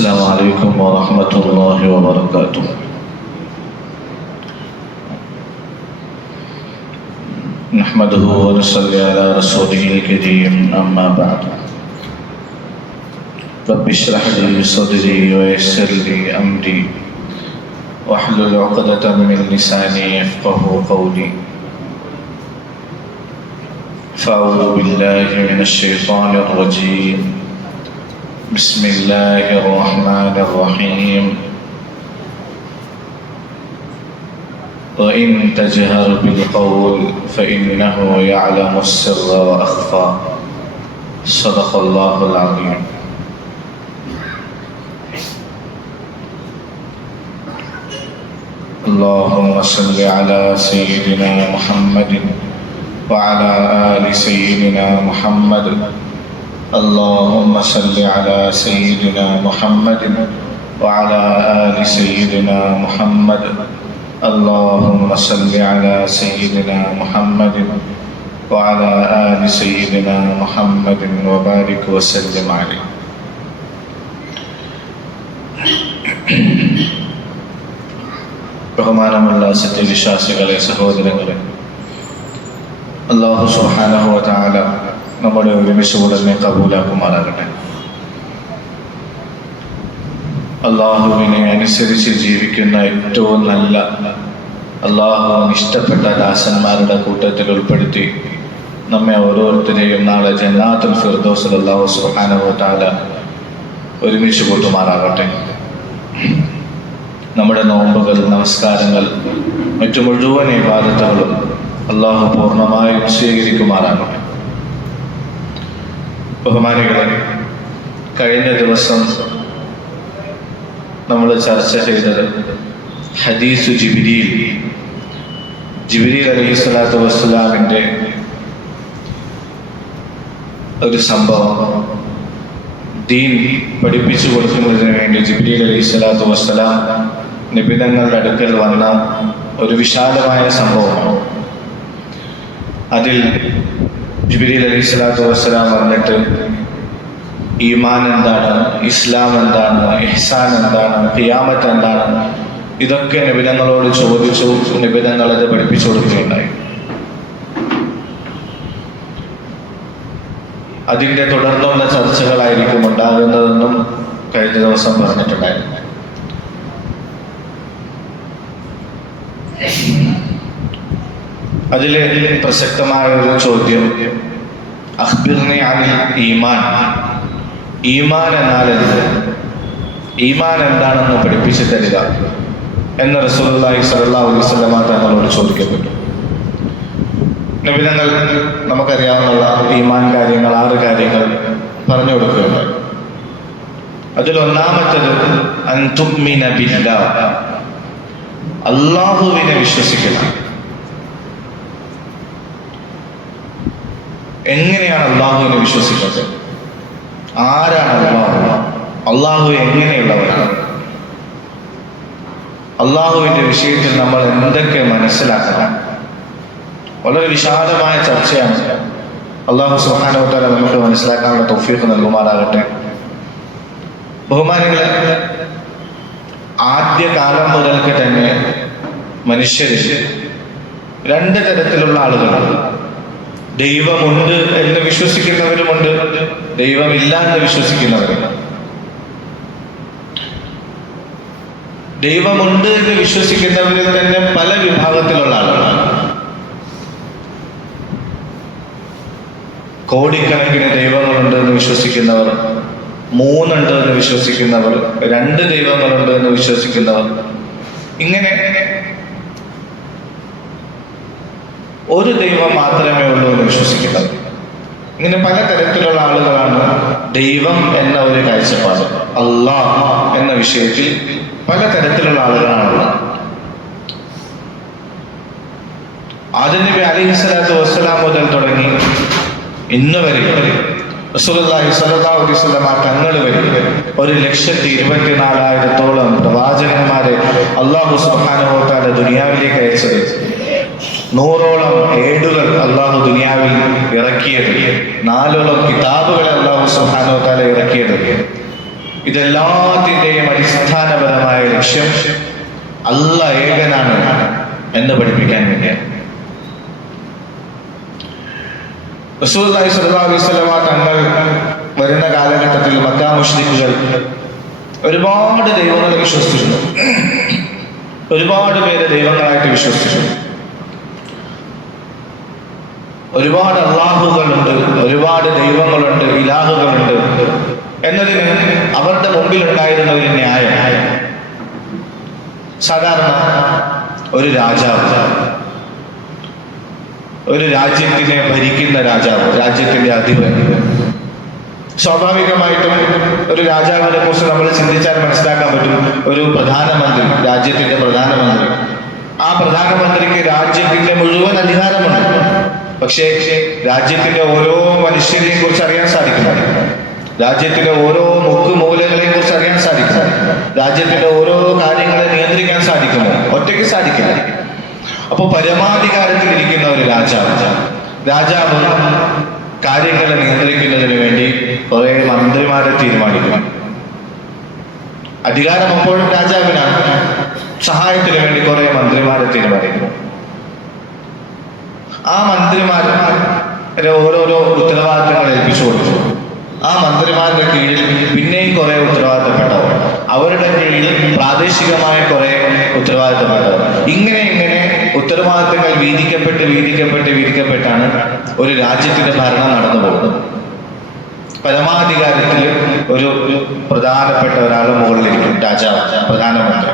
السلام عليكم ورحمة الله وبركاته. نحمده ونصلي على رسوله الكريم أما بعد. رب اشرح لي صدري ويسر لي أمري. واحلل عقدة من لساني يفقه قولي. فأعوذ بالله من الشيطان الرجيم. بسم الله الرحمن الرحيم. وإن تجهر بالقول فإنه يعلم السر وأخفى. صدق الله العظيم. اللهم صل على سيدنا محمد وعلى آل سيدنا محمد. اللهم صل على سيدنا محمد وعلى آل سيدنا محمد اللهم صل على سيدنا محمد وعلى آل سيدنا محمد وبارك وسلم عليه ബഹുമാനമുള്ള സത്യവിശ്വാസികളെ സഹോദരങ്ങളെ അള്ളാഹു സുഹാനഹുവ താല നമ്മുടെ ഒരുമിച്ച് ഉടനെ കബൂലാക്കുമാറാകട്ടെ. അള്ളാഹുവിനെ അനുസരിച്ച് ജീവിക്കുന്ന ഏറ്റവും നല്ല അള്ളാഹുവിന് ഇഷ്ടപ്പെട്ട ദാസന്മാരുടെ കൂട്ടത്തിൽ ഉൾപ്പെടുത്തി നമ്മെ ഓരോരുത്തരെയും നാളെ ജന്നാത്തുൽ ഫിർദോസ് അള്ളാഹു സുഹാനഹുവ താല ഒരുമിച്ച് കൂട്ടുമാറാകട്ടെ. നമ്മുടെ നോമ്പുകൾ നമസ്കാരങ്ങൾ മറ്റു മുഴുവൻ ഈ ഇബാദത്തുകളും അള്ളാഹു പൂർണമായും സ്വീകരിക്കുമാറാകട്ടെ. ബഹുമാനികളെ കഴിഞ്ഞ ദിവസം നമ്മൾ ചർച്ച ചെയ്തത് ഹദീസു ജിബിരിയിൽ ജിബിരി അലഹി സ്വലാത്തു വസ്സലാമിന്റെ ഒരു സംഭവം. ദീൻ പഠിപ്പിച്ചു കൊടുക്കുന്നതിന് വേണ്ടി ജിബിരി അലൈഹി സ്വലാത്തു വസ്സലാം നിബിധങ്ങളുടെ അടുക്കൽ വന്ന ഒരു വിശാലമായ സംഭവമാണ്. അതിൽ ജിബ്രീൽ അലൈഹി സ്വലാത്തു വസ്സലാം പറഞ്ഞിട്ട് ഈമാൻ എന്താണ് ഇസ്ലാം എന്താണ് ഇഹ്സാൻ എന്താണ് ഖിയാമത്ത് എന്താണ്? ഇതൊക്കെ നിബിധങ്ങളോട് ചോദിച്ചു നിബിധങ്ങൾ അത് പഠിപ്പിച്ചു കൊടുക്കുകയുണ്ടായി. അതിന്റെ തുടർന്നുള്ള ചർച്ചകളായിരിക്കും ഉണ്ടാകുന്നതെന്നും കഴിഞ്ഞ ദിവസം പറഞ്ഞിട്ടുണ്ടായിരുന്നു. അതിലെ പ്രസക്തമായ ഒരു ചോദ്യം അഖ്ബിർനി അനിൽ ഈമാൻ. ഈമാൻ എന്നാൽ എന്ത്? ഈമാൻ എന്താണെന്ന് പഠിപ്പിച്ചു തരിക എന്ന് റസൂലുള്ളാഹി സ്വല്ലല്ലാഹു അലൈഹി വസല്ലമ തങ്ങളോട് ചോദിക്കപ്പെട്ടു. നിബിധങ്ങൾ നമുക്കറിയാവുന്ന ഈമാൻ കാര്യങ്ങൾ ആറ് കാര്യങ്ങൾ പറഞ്ഞു കൊടുക്കുകയുണ്ടായി. അതിൽ ഒന്നാമത്തത് ബില്ല അള്ളാഹുവിനെ വിശ്വസിക്കണം. എങ്ങനെയാണ് അള്ളാഹുവിനെ വിശ്വസിക്കുന്നത്? ആരാണ് അള്ളാഹു? അള്ളാഹു എങ്ങനെയുള്ളവരാണ് അള്ളാഹുവിന്റെ വിഷയത്തിൽ നമ്മൾ എന്തൊക്കെ മനസ്സിലാക്കണം? വളരെ വിശാലമായ ചർച്ചയാണ്. അള്ളാഹു സുഹാനോട്ടാല നമുക്ക് മനസ്സിലാക്കാനുള്ള തൊഫീഖ് നൽകുമാറാകട്ടെ. ബഹുമാനികളെ ആദ്യ കാലം മുതൽക്ക് തന്നെ മനുഷ്യരിൽ രണ്ട് തരത്തിലുള്ള ആളുകളാണ് ദൈവമുണ്ട് എന്ന് വിശ്വസിക്കുന്നവരുമുണ്ട്. ദൈവമില്ല എന്ന് വിശ്വസിക്കുന്നവരും. ദൈവമുണ്ട് എന്ന് വിശ്വസിക്കുന്നവരിൽ തന്നെ പല വിഭാഗത്തിലുള്ള ആളുകളാണ്. കോടിക്കണക്കിന് ദൈവങ്ങളുണ്ട് എന്ന് വിശ്വസിക്കുന്നവർ മൂന്നുണ്ട് എന്ന് വിശ്വസിക്കുന്നവർ രണ്ട് ദൈവങ്ങളുണ്ട് എന്ന് വിശ്വസിക്കുന്നവർ. ഇങ്ങനെ ഒരു ദൈവം മാത്രമേ ഉള്ളൂ എന്ന് വിശ്വസിക്കുന്നത്. ഇങ്ങനെ പല തരത്തിലുള്ള ആളുകളാണ് ദൈവം എന്ന ഒരു കാഴ്ചപ്പാട് അള്ളാഹ് എന്ന വിഷയത്തിൽ പല തരത്തിലുള്ള ആളുകളാണുള്ളത് ആദ്യ നബി അലൈഹി സ്വലാത്തു വസ്സലാം മുതൽ തുടങ്ങി ഇന്ന് വരെ റസൂലുള്ളാഹി സ്വല്ലല്ലാഹു അലൈഹി വസല്ലം തങ്ങൾ വരെ ഒരു ലക്ഷത്തി ഇരുപത്തിനാലായിരത്തോളം പ്രവാചകന്മാരെ അള്ളാഹു സുബ്ഹാനഹു വ ദുനിയാവിലേക്ക് അയച്ചത്. നൂറോളം ഏടുകൾ അള്ളാഹു ദുനിയാവിൽ ഇറക്കിയത്. നാലോളം കിതാബുകൾ അള്ളാഹു തആല ഇറക്കിയത്. ഇതെല്ലാത്തിന്റെയും അടിസ്ഥാനപരമായ ലക്ഷ്യം അല്ല ഏകനാണ് എന്ന് പഠിപ്പിക്കാൻ വേണ്ടിയാണ്. തങ്ങൾ വരുന്ന കാലഘട്ടത്തിൽ മക്കാ മുഷ്രിക്കുകൾ ഒരുപാട് ദൈവങ്ങളെ വിശ്വസിച്ചിരുന്നു. ഒരുപാട് പേര് ദൈവങ്ങളായിട്ട് വിശ്വസിച്ചിരുന്നു. ഒരുപാട് അള്ളാഹുകളുണ്ട് ഒരുപാട് ദൈവങ്ങളുണ്ട് ഇലാഹുകളുണ്ട് എന്നതിന് അവരുടെ മുമ്പിൽ ഉണ്ടായിരുന്ന ഒരു ന്യായം. സാധാരണ ഒരു രാജാവ് ഒരു രാജ്യത്തിനെ ഭരിക്കുന്ന രാജാവ് രാജ്യത്തിന്റെ അധിപൻ. സ്വാഭാവികമായിട്ടും ഒരു രാജാവിനെ കുറിച്ച് നമ്മൾ ചിന്തിച്ചാൽ മനസ്സിലാക്കാൻ പറ്റും ഒരു പ്രധാനമന്ത്രി രാജ്യത്തിന്റെ പ്രധാനമന്ത്രി. ആ പ്രധാനമന്ത്രിക്ക് രാജ്യത്തിന്റെ മുഴുവൻ അധികാരമുണ്ട്. പക്ഷേ രാജ്യത്തിന്റെ ഓരോ മനുഷ്യരെയും കുറിച്ച് അറിയാൻ സാധിക്കുന്നു രാജ്യത്തിന്റെ ഓരോ മുക്ക് മൂലങ്ങളെയും കുറിച്ച് അറിയാൻ സാധിക്കുന്നു രാജ്യത്തിന്റെ ഓരോ കാര്യങ്ങളെ നിയന്ത്രിക്കാൻ സാധിക്കുന്നു ഒറ്റയ്ക്ക് സാധിക്കില്ല. അപ്പൊ പരമാധികാരത്തിൽ ഇരിക്കുന്ന ഒരു രാജാവ്. രാജാവ് കാര്യങ്ങളെ നിയന്ത്രിക്കുന്നതിന് വേണ്ടി കുറെ മന്ത്രിമാരെ തീരുമാനിക്കും. അധികാരം അപ്പോഴും രാജാവിനാണ്. സഹായത്തിന് വേണ്ടി കുറെ മന്ത്രിമാരെ തീരുമാനിക്കും. ആ മന്ത്രിമാരെ ഓരോരോ ഉത്തരവാദിത്തങ്ങൾ ഏൽപ്പിച്ചു കൊടുത്തു. ആ മന്ത്രിമാരുടെ കീഴിൽ പിന്നെയും കുറെ ഉത്തരവാദിത്തപ്പെട്ടവർ അവരുടെ കീഴിൽ പ്രാദേശികമായ കുറെ ഉത്തരവാദിത്തപ്പെട്ടവർ ഇങ്ങനെ ഇങ്ങനെ ഉത്തരവാദിത്തങ്ങൾ വീതിക്കപ്പെട്ട് വീതിക്കപ്പെട്ട് വീതിക്കപ്പെട്ടാണ് ഒരു രാജ്യത്തിന്റെ ഭരണം നടന്നു പോകുന്നത്. പരമാധികാരത്തിൽ ഒരു പ്രധാനപ്പെട്ട ഒരാൾ മുകളിലിരിക്കും രാജാവ് പ്രധാനമന്ത്രി.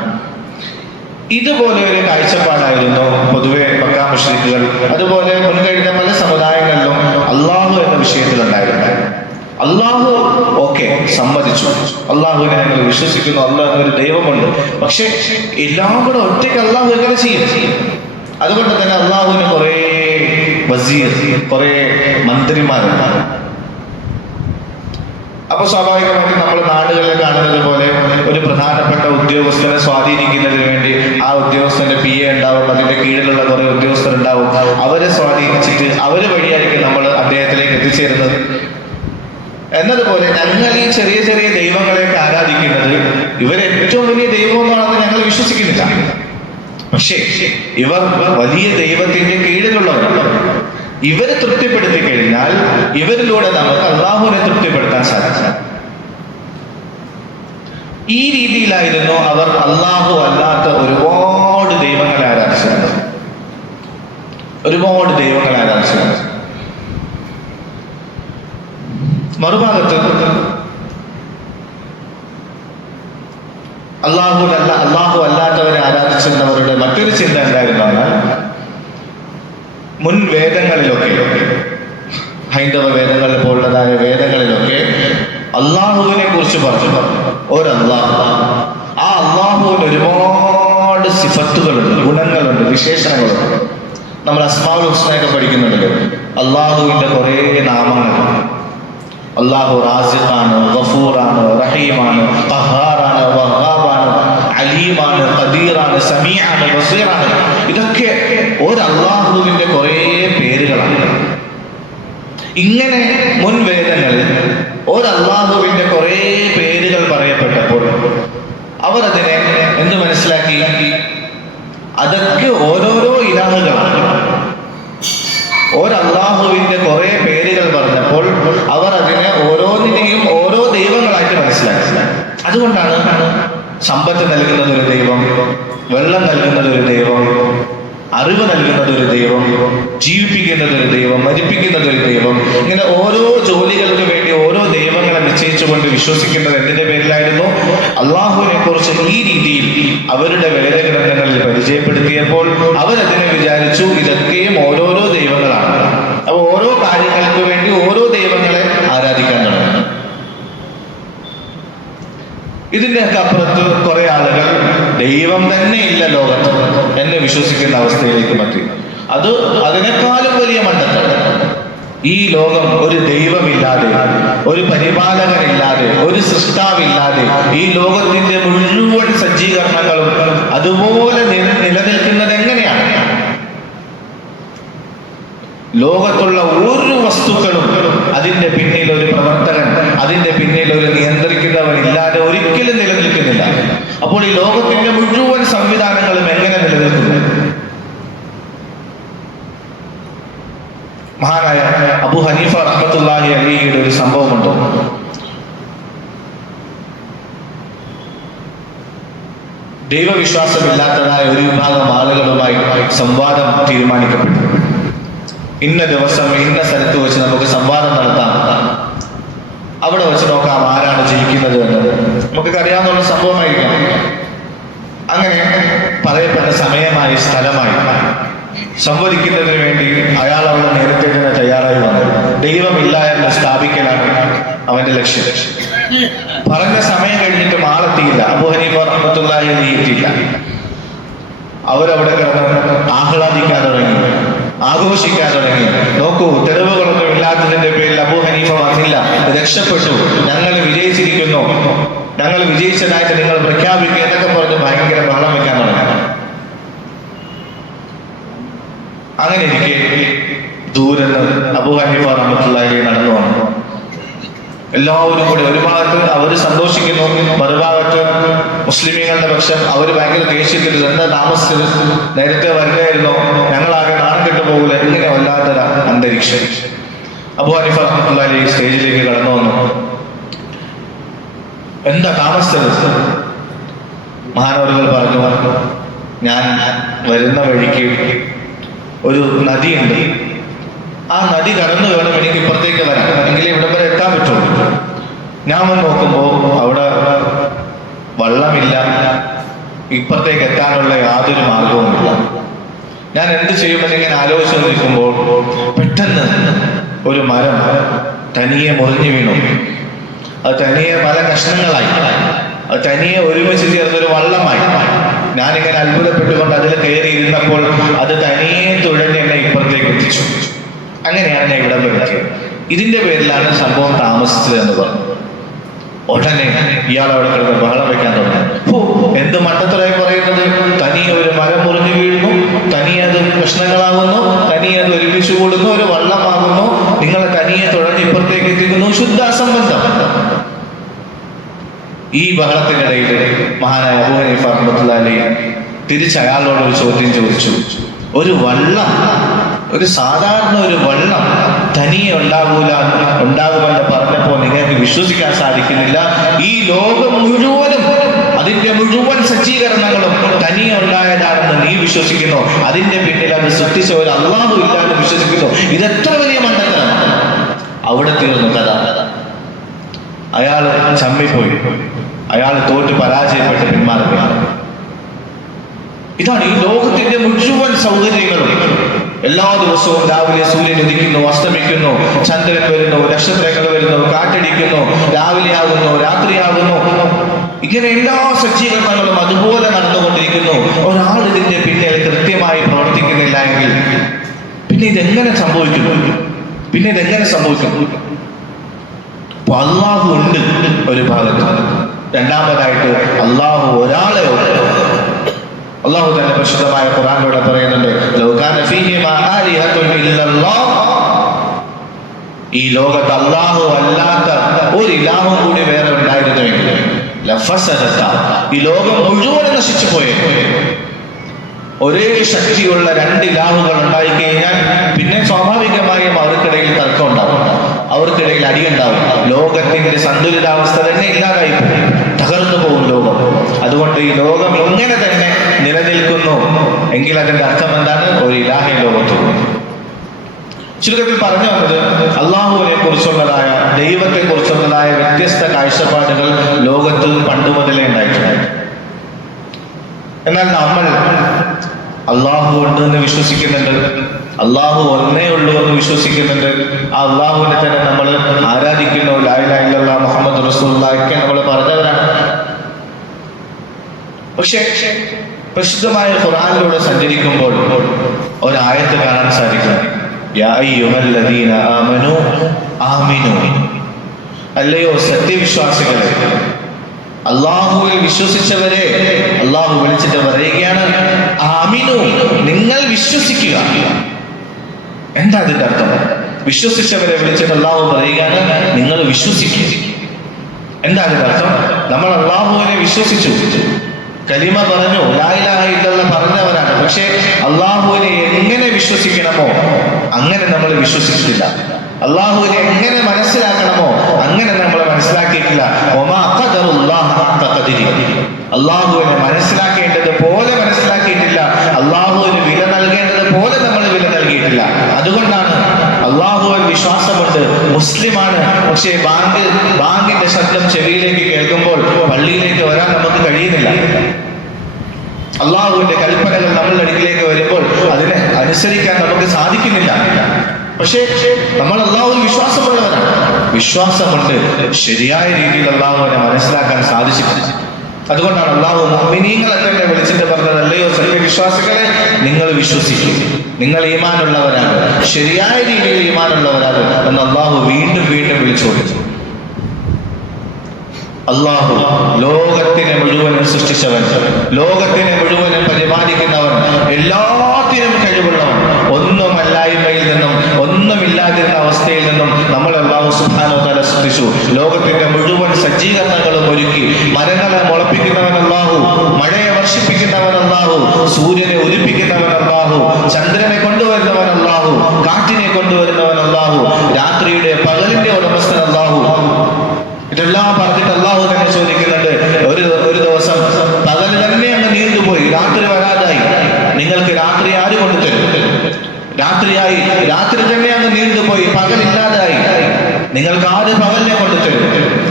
ഇതുപോലെ ഒരു കാഴ്ചപ്പാടായിരുന്നു പൊതുവെ മക്കാ മുഷ്രിഖുകൾ അതുപോലെ മുൻകഴിഞ്ഞ പല സമുദായങ്ങളിലും അള്ളാഹു എന്ന വിഷയത്തിലുണ്ടായിരുന്നു അള്ളാഹു ഓക്കെ സമ്മതിച്ചു. അള്ളാഹുവിനെ ഞങ്ങൾ വിശ്വസിക്കുന്നു അള്ളാഹു ഒരു ദൈവമുണ്ട്. പക്ഷെ എല്ലാം കൂടെ ഒറ്റയ്ക്ക് അള്ളാഹു എങ്ങനെ ചെയ്യും? അതുകൊണ്ട് തന്നെ അള്ളാഹുവിന് കുറെ വസീർ കുറെ മന്ത്രിമാരുണ്ട്. അപ്പൊ സ്വാഭാവികമായിട്ടും നമ്മൾ നാടുകളിൽ കാണുന്നത് പോലെ ഒരു പ്രധാനപ്പെട്ട ഉദ്യോഗസ്ഥനെ സ്വാധീനിക്കുന്നതിന് വേണ്ടി ആ ഉദ്യോഗസ്ഥന്റെ പി എ ഉണ്ടാവും അതിന്റെ കീഴിലുള്ള കുറെ ഉദ്യോഗസ്ഥരുണ്ടാവും. അവരെ സ്വാധീനിച്ചിട്ട് അവർ വഴിയായിരിക്കും നമ്മൾ അദ്ദേഹത്തിലേക്ക് എത്തിച്ചേരുന്നത്. എന്നതുപോലെ ഞങ്ങൾ ഈ ചെറിയ ചെറിയ ദൈവങ്ങളെയൊക്കെ ആരാധിക്കുന്നത് ഇവരേറ്റവും വലിയ ദൈവം എന്നാണെന്ന് ഞങ്ങൾ വിശ്വസിക്കുന്നില്ല. പക്ഷേ ഇവർ വലിയ ദൈവത്തിന്റെ കീഴിലുള്ളവരാണ്. ഇവരെ തൃപ്തിപ്പെടുത്തി കഴിഞ്ഞാൽ ഇവരിലൂടെ നമുക്ക് അള്ളാഹുവിനെ തൃപ്തിപ്പെടുത്താൻ സാധിക്കും. ഈ രീതിയിലായിരുന്നു അവർ അള്ളാഹു അല്ലാത്ത ഒരുപാട് ദൈവങ്ങളെ ആരാധിച്ചിരുന്നത്. ഒരുപാട് ദൈവങ്ങളെ ആരാധിച്ചിരുന്നത്. മറുഭാഗത്ത് അള്ളാഹു അല്ല അള്ളാഹു അല്ലാത്തവരെ ആരാധിച്ചിരുന്നവരുടെ മറ്റൊരു ചിന്ത എന്തായിരുന്നു? എന്നാൽ മുൻ വേദങ്ങളിലൊക്കെ ഹൈന്ദവ വേദങ്ങൾ പോലുള്ളതായ വേദങ്ങളിലൊക്കെ അള്ളാഹുവിനെ കുറിച്ച് പറഞ്ഞു. ഒരല്ലാഹു ആ അള്ളാഹുവിന് ഒരുപാട് സിഫത്തുകളുണ്ട് ഗുണങ്ങളുണ്ട് വിശേഷണങ്ങളുണ്ട് നമ്മൾ അസ്മാവുൽ ഹുസ്നയൊക്കെ പഠിക്കുന്നുണ്ടല്ലോ അള്ളാഹുവിന്റെ കുറേ നാമങ്ങളുണ്ട് അള്ളാഹു റാസിഖാണ് ഗഫൂറാണ് റഹീമാണ് ഖഹാറാണ് വഹാബാണ് അലീമാണ് ഖദീറാണ് സമീആണ് ബസീറാണ് ഇതൊക്കെ ഒരു അള്ളാഹുവിന്റെ കുറേ പേരുകളാണ് ഇങ്ങനെ മുൻ വേദങ്ങളിൽ ഒരു അള്ളാഹുവിന്റെ കുറേ പേരുകൾ പറയപ്പെട്ടപ്പോൾ അവർ അതിനെ എന്ത് മനസ്സിലാക്കി അതൊക്കെ ഓരോരോ ഇലാഹുകളാണ് ഒരല്ലാഹുവിന്റെ കുറെ പേരുകൾ പറഞ്ഞപ്പോൾ അവർ അതിനെ ഓരോന്നിനെയും ഓരോ ദൈവങ്ങളായിട്ട് മനസ്സിലാക്കി അതുകൊണ്ടാണ് സമ്പത്ത് നൽകുന്നത് ഒരു ദൈവം വെള്ളം നൽകുന്നത് ഒരു ദൈവം അറിവ് നൽകുന്നത് ഒരു ദൈവം ജീവിപ്പിക്കുന്നത് ഒരു ദൈവം മരിപ്പിക്കുന്നത് ഒരു ദൈവം ഇങ്ങനെ ഓരോ ജോലികൾക്ക് വേണ്ടി ഓരോ ദൈവങ്ങളെ നിശ്ചയിച്ചുകൊണ്ട് വിശ്വസിക്കുന്നത് എന്തിന്റെ പേരിലായിരുന്നു? അള്ളാഹുവിനെ കുറിച്ച് ഈ രീതിയിൽ അവരുടെ വേദഗ്രന്ഥങ്ങളിൽ പരിചയപ്പെടുത്തിയപ്പോൾ അവരതിനെ വിചാരിച്ചു ഇതൊക്കെയും ഓരോരോ ദൈവങ്ങളാണ്. അപ്പൊ ഓരോ കാര്യങ്ങൾക്ക് വേണ്ടി ഓരോ ദൈവങ്ങളെ ആരാധിക്കാൻ തുടങ്ങി. ഇതിന്റെയൊക്കെ അപ്പുറത്ത് കുറെ ആളുകൾ ദൈവം തന്നെ ഇല്ല ലോകത്ത് എന്ന് വിശ്വസിക്കുന്ന അവസ്ഥയിലേക്ക് മാറ്റി. അത് അതിനേക്കാളും വലിയ മണ്ടത്തരം. ഈ ലോകം ഒരു ദൈവമില്ലാതെ ഒരു പരിപാലകനില്ലാതെ ഒരു സൃഷ്ടാവില്ലാതെ ഈ ലോകത്തിന്റെ മുഴുവൻ സജ്ജീകരണങ്ങളും അതുപോലെ നിലനിൽക്കുന്നത് എങ്ങനെയാണ്? ലോകത്തുള്ള ഒരു വസ്തുക്കളും അതിന്റെ പിന്നിൽ ഒരു പ്രവർത്തകൻ അതിന്റെ പിന്നിൽ ഒരു നിയന്ത്രിക്കുന്നവൻ ഇല്ലാതെ ഒരിക്കലും നിലനിൽക്കുന്നില്ല. അപ്പോൾ ഈ ലോകത്തിന്റെ മുഴുവൻ സംവിധാനങ്ങളും എങ്ങനെ നിലനിൽക്കുന്നു? മഹാനായ അബു ഹനീഫ റഹ്മത്തുള്ളാഹി അലിയുടെ ഒരു സംഭവമുണ്ട്. ദൈവവിശ്വാസമില്ലാത്തതായ ഒരു വിഭാഗം ആളുകളുമായി സംവാദം തീരുമാനിക്കപ്പെട്ടു. ഇന്ന ദിവസം ഇന്ന സ്ഥലത്ത് വെച്ച് നമുക്ക് സംവാദം നടത്താം. അവിടെ വെച്ച് നോക്കാം ആരാണ് ജയിക്കുന്നത് എന്ന് നമുക്കൊക്കെ അറിയാവുന്ന സംഭവമായിരിക്കാം. അങ്ങനെ പറയപ്പെട്ട സമയമായി സ്ഥലമായി. സംവദിക്കുന്നതിന് വേണ്ടി അയാൾ അവിടെ നേരത്തെ തന്നെ തയ്യാറായി വന്നു. ദൈവമില്ല എന്ന് സ്ഥാപിക്കലാണ് അവന്റെ ലക്ഷ്യം. പറഞ്ഞ സമയം കഴിഞ്ഞിട്ട് ആളെത്തിയില്ല അബുഹനി റഹ്മത്തുള്ളാഹി എത്തിയില്ല. അവരവിടെ കിടന്ന് ആഹ്ലാദിക്കാൻ തുടങ്ങി ആഘോഷിക്കാൻ തുടങ്ങി. നോക്കൂ തെളിവുകളൊന്നും ഇല്ലാത്തതിന്റെ പേരിൽ അബു ഹനീഫ വന്നില്ല. രക്ഷപ്പെട്ടു. ഞങ്ങൾ വിജയിച്ചിരിക്കുന്നു. ഞങ്ങൾ വിജയിച്ചതായിട്ട് നിങ്ങൾ പ്രഖ്യാപിക്കുക എന്നൊക്കെ പറഞ്ഞ് ഭയങ്കര ബഹളം വെക്കാൻ തുടങ്ങി അങ്ങനെ എനിക്ക് ദൂരെ അബു റഹ്മത്തുള്ളാഹി നടന്നു വന്നു. എല്ലാവരും കൂടി ഒരു ഭാഗത്ത് അവർ സന്തോഷിക്കുന്നു മറുഭാഗത്ത് മുസ്ലിമീങ്ങളുടെ പക്ഷം അവർ ഭയങ്കര ദേഷ്യത്തിൽ എന്താ താമസിച്ചത്? നേരത്തെ വരികയായിരുന്നോ ഞങ്ങളാകെ നാണം കെട്ടു പോകില്ല ഇങ്ങനെ വല്ലാത്തൊരു അന്തരീക്ഷം. അബു ഹനീഫ റഹ്മത്തുള്ളാഹി സ്റ്റേജിലേക്ക് കടന്നു വന്നു. എന്താ താമസിച്ചത്? മഹാനവറുകൾ പറഞ്ഞു ഞാൻ വരുന്ന വഴിക്ക് ഒരു നദിയുണ്ട്. ആ നദി കടന്നു വേണം എനിക്ക് ഇപ്പുറത്തേക്ക് വരാൻ. അല്ലെങ്കിൽ ഇവിടെ വരെ എത്താൻ പറ്റുള്ളൂ. ഞാൻ വന്ന് നോക്കുമ്പോൾ അവിടെ വള്ളമില്ല. ഇപ്പുറത്തേക്ക് എത്താനുള്ള യാതൊരു മാർഗവുമില്ല. ഞാൻ എന്ത് ചെയ്യുമെന്ന് ഇങ്ങനെ ആലോചിച്ച് നിൽക്കുമ്പോൾ പെട്ടെന്ന് ഒരു മരം തനിയെ മുറിഞ്ഞു വീണു. അത് തനിയെ പല കഷ്ണങ്ങളായി. അത് തനിയെ ഒരുമിച്ച് ചേർന്നൊരു വള്ളമായി. ഞാനിങ്ങനെ അത്ഭുതപ്പെട്ടുകൊണ്ട് അതിൽ കയറി ഇരുന്നപ്പോൾ അത് തനിയെ തുഴഞ്ഞ് എന്നെ ഇപ്പുറത്തേക്ക് എത്തിച്ചു. അങ്ങനെയാണ് ഞാൻ ഇവിടെ പെടുത്തിയത് ഇതിന്റെ പേരിലാണ് സംഭവം താമസിച്ചത് എന്ന് പറഞ്ഞു. ഉടനെ ഇയാൾ അവിടെ കിടന്ന് ബഹളം വെക്കാൻ തുടങ്ങി. എന്ത് മട്ടത്തിലായി പറയുന്നത്? തനിയെ ഒരു മരം മുറിഞ്ഞു വീഴുന്നു തനിയെ അത് പ്രശ്നങ്ങളാകുന്നു തനിയെ അത് ഒരുമിച്ച് കൂടുന്നു ഒരു വള്ളമാകുന്നു നിങ്ങളെ തനിയെ തുടങ്ങി ഇപ്പുറത്തേക്ക് എത്തിക്കുന്നു. ശുദ്ധ അസംബന്ധം ഈ ബഹളത്തിനിടയിൽ മഹാനായ അബൂ അഹമ്മദ്ലാലി തിരിച്ച് അയാളോട് ഒരു ചോദ്യം ചോദിച്ചു. ഒരു വണ്ണം ഒരു സാധാരണ ഒരു വണ്ണം തനിയെ ഉണ്ടാകൂല ഉണ്ടാകുമെന്ന് പറഞ്ഞപ്പോൾ നിങ്ങൾക്ക് വിശ്വസിക്കാൻ സാധിക്കുന്നില്ല. ഈ ലോകം മുഴുവനും അതിന്റെ മുഴുവൻ സജ്ജീകരണങ്ങളും തനിയെ ഉണ്ടായതാണെന്ന് നീ വിശ്വസിക്കുന്നു. അതിന്റെ പിന്നിൽ അത് സൃഷ്ടിച്ച ഒരു അള്ളാഹു ഇല്ലാന്ന് വിശ്വസിക്കുന്നു. ഇതെത്ര വലിയ മണ്ടത്തരം അവിടെ തീർന്നു കഥ അയാൾ ചമ്മിപ്പോയി. അയാൾ തോറ്റ് പരാജയപ്പെട്ട് പിന്മാറുകയാണ് ഇതാണ് ഈ ലോകത്തിന്റെ മുഴുവൻ സൗകര്യങ്ങളും. എല്ലാ ദിവസവും രാവിലെ സൂര്യൻ ഉദിക്കുന്നു അസ്തമിക്കുന്നു ചന്ദ്രൻ വരുന്നു നക്ഷത്രങ്ങൾ വരുന്നു കാറ്റടിക്കുന്നു രാവിലെ ആകുന്നു രാത്രിയാകുന്നു ഇങ്ങനെ എല്ലാ സജ്ജീകരണങ്ങളും അതുപോലെ നടന്നുകൊണ്ടിരിക്കുന്നു. ഒരാൾ ഇതിന്റെ പിന്നിൽ കൃത്യമായി പ്രവർത്തിക്കുന്നില്ല എങ്കിൽ പിന്നെ ഇതെങ്ങനെ സംഭവിക്കുന്നു? പിന്നെ ഇതെങ്ങനെ സംഭവിക്കുന്നു? അപ്പൊ അള്ളാഹു ഉണ്ട് ഒരു ഭാഗത്ത്. രണ്ടാമതായിട്ട് അള്ളാഹു ഒരാളെ ഉണ്ട്. അള്ളാഹു തന്നെ പരിശുദ്ധമായ ഖുറാനിലൂടെ പറയുന്നുണ്ട് ഈ ലോകത്ത് അള്ളാഹു അല്ലാത്ത ഒരു ഇലാഹും കൂടി വേറെ ഉണ്ടായിരുന്നുവെങ്കിൽ ഈ ലോകം മുഴുവൻ നശിച്ചു പോയേ. ഒരേ ശക്തിയുള്ള രണ്ട് ഇലാഹുകൾ ഉണ്ടായി കഴിഞ്ഞാൽ പിന്നെ സ്വാഭാവികമായും അവർക്കിടയിൽ തർക്കം ഉണ്ടാവും. അവർക്കിടയിൽ അടിയുണ്ടാവും. ലോകത്തിന്റെ സന്തുലിതാവസ്ഥ തന്നെ ഇല്ലാതായി തകർന്നു പോകും ലോകം. അതുകൊണ്ട് ഈ ലോകം ഇങ്ങനെ തന്നെ നിലനിൽക്കുന്നു? എങ്കിൽ അതിന്റെ അർത്ഥം എന്താണ്? ഒരു ഇലാഹ ലോകത്തുള്ളൂ ചുരുക്കത്തിൽ പറഞ്ഞു വന്നത് അള്ളാഹുവിനെ കുറിച്ചുള്ളതായ ദൈവത്തെ കുറിച്ചുള്ളതായ വ്യത്യസ്ത കാഴ്ചപ്പാടുകൾ ലോകത്ത് പണ്ട് മുതലേ ഉണ്ടായിട്ടുണ്ട്. എന്നാൽ നമ്മൾ അള്ളാഹു ഉണ്ട് എന്ന് വിശ്വസിക്കുന്നുണ്ട്. അള്ളാഹു ഒന്നേ ഉള്ളൂ എന്ന് വിശ്വസിക്കുന്നുണ്ട്. ആ അള്ളാഹുവിനെ തന്നെ നമ്മൾ ആരാധിക്കുന്നു. മുഹമ്മദ് റസൂലൊക്കെ നമ്മൾ പറഞ്ഞവരാണ്. പക്ഷെ പ്രസിദ്ധമായ ഖുറാനിലൂടെ സഞ്ചരിക്കുമ്പോൾ ഒരായത്ത് കാണാൻ സാധിക്കും. അല്ലയോ സത്യവിശ്വാസികളെ അള്ളാഹുവിൽ വിശ്വസിച്ചവരെ അള്ളാഹു വിളിച്ചിട്ട് പറയുകയാണ് ആമിനു നിങ്ങൾ വിശ്വസിക്കുക. എന്താ അതിന്റെ അർത്ഥം? വിശ്വസിച്ചവരെ വിളിച്ചിട്ട് അള്ളാഹു പറയുകയാണ് നിങ്ങൾ വിശ്വസിക്കുക. എന്താ അതിന്റെ അർത്ഥം? നമ്മൾ അള്ളാഹുവിനെ വിശ്വസിച്ചു. കലിമ പറഞ്ഞു ലായിലാഹില്ല പറഞ്ഞവരാണ്. പക്ഷേ അള്ളാഹുവിനെ എങ്ങനെ വിശ്വസിക്കണമോ അങ്ങനെ നമ്മൾ വിശ്വസിച്ചിട്ടില്ല. അള്ളാഹുവിനെ എങ്ങനെ മനസ്സിലാക്കണമോ അങ്ങനെ നമ്മൾ മനസ്സിലാക്കിയിട്ടില്ല. അള്ളാഹുവിനെ മനസ്സിലാക്കേണ്ടത് പോലെ മനസ്സിലാക്കിയിട്ടില്ല. അള്ളാഹുവിന് വില നൽകേണ്ടത് പോലെ നമ്മൾ വില നൽകിയിട്ടില്ല. അതുകൊണ്ടാണ് അള്ളാഹുവിൽ വിശ്വാസമുണ്ട്. മുസ്ലിമാണ്. പക്ഷേ ബാങ്ക് ബാങ്കിന്റെ ശബ്ദം ചെവിയിലേക്ക് കേൾക്കുമ്പോൾ പള്ളിയിലേക്ക് വരാൻ നമുക്ക് കഴിയുന്നില്ല. അള്ളാഹുവിന്റെ കൽപ്പനകൾ നമ്മളുടെ അടുക്കിലേക്ക് വരുമ്പോൾ അതിനെ അനുസരിക്കാൻ നമുക്ക് സാധിക്കുന്നില്ല. പക്ഷേ നമ്മൾ അള്ളാഹുവിൽ വിശ്വാസമുള്ളവരാണ്. വിശ്വാസമുണ്ട്. ശരിയായ രീതിയിൽ അള്ളാഹുവിനെ മനസ്സിലാക്കാൻ സാധിച്ചിട്ടില്ല. അതുകൊണ്ടാണ് അള്ളാഹു മുഅ്മിനീങ്ങളെ തന്നെ വിളിച്ചിട്ട് പറഞ്ഞത് അല്ലയോ സത്യവിശ്വാസികളെ നിങ്ങൾ വിശ്വസിക്കും. നിങ്ങൾ ഈമാനുള്ളവരാണ്. ശരിയായ രീതിയിൽ ഈമാനുള്ളവരാണ്. എന്ന് അള്ളാഹു വീണ്ടും വീണ്ടും വിളിച്ചു അള്ളാഹു ലോകത്തിനെ മുഴുവനും സൃഷ്ടിച്ചവൻ ലോകത്തിനെ മുഴുവനും പരിപാലിക്കുന്നവൻ എല്ലാത്തിനും കഴിവുള്ളവൻ. ഒന്നുമില്ലാതിരുന്ന അവസ്ഥയിൽ നിന്നും നമ്മൾ സുബ്ഹാനഹു തആല സൃഷ്ടിച്ചു ലോകത്തിന്റെ മുഴുവൻ സജ്ജീകരണങ്ങളും ഒരുക്കി മരങ്ങളെ മുളപ്പിക്കുന്നവൻ അള്ളാഹു മഴയെ വർഷിപ്പിക്കുന്നവൻ അള്ളാഹു സൂര്യനെ ഉദിപ്പിക്കുന്നവൻ അള്ളാഹു ചന്ദ്രനെ കൊണ്ടുവരുന്നവൻ അള്ളാഹു കാറ്റിനെ കൊണ്ടുവരുന്നവൻ അള്ളാഹു രാത്രിയുടെ പകലിന്റെ ഉടമസ്ഥൻ അള്ളാഹു ഇതെല്ലാം പറഞ്ഞിട്ട് അള്ളാഹു തന്നെ ചോദിക്കുന്നുണ്ട് ഒരു ഒരു ദിവസം പകൽ തന്നെ അങ്ങ് നീണ്ടുപോയി രാത്രി വരാതായി. നിങ്ങൾക്ക് രാത്രി ആര് കൊണ്ടുതരും? രാത്രിയായി രാത്രി അങ്ങ് നീണ്ടുപോയി പകലില്ലാതായി നിങ്ങൾക്ക് ആര് പകലിനെ കൊണ്ടുതരും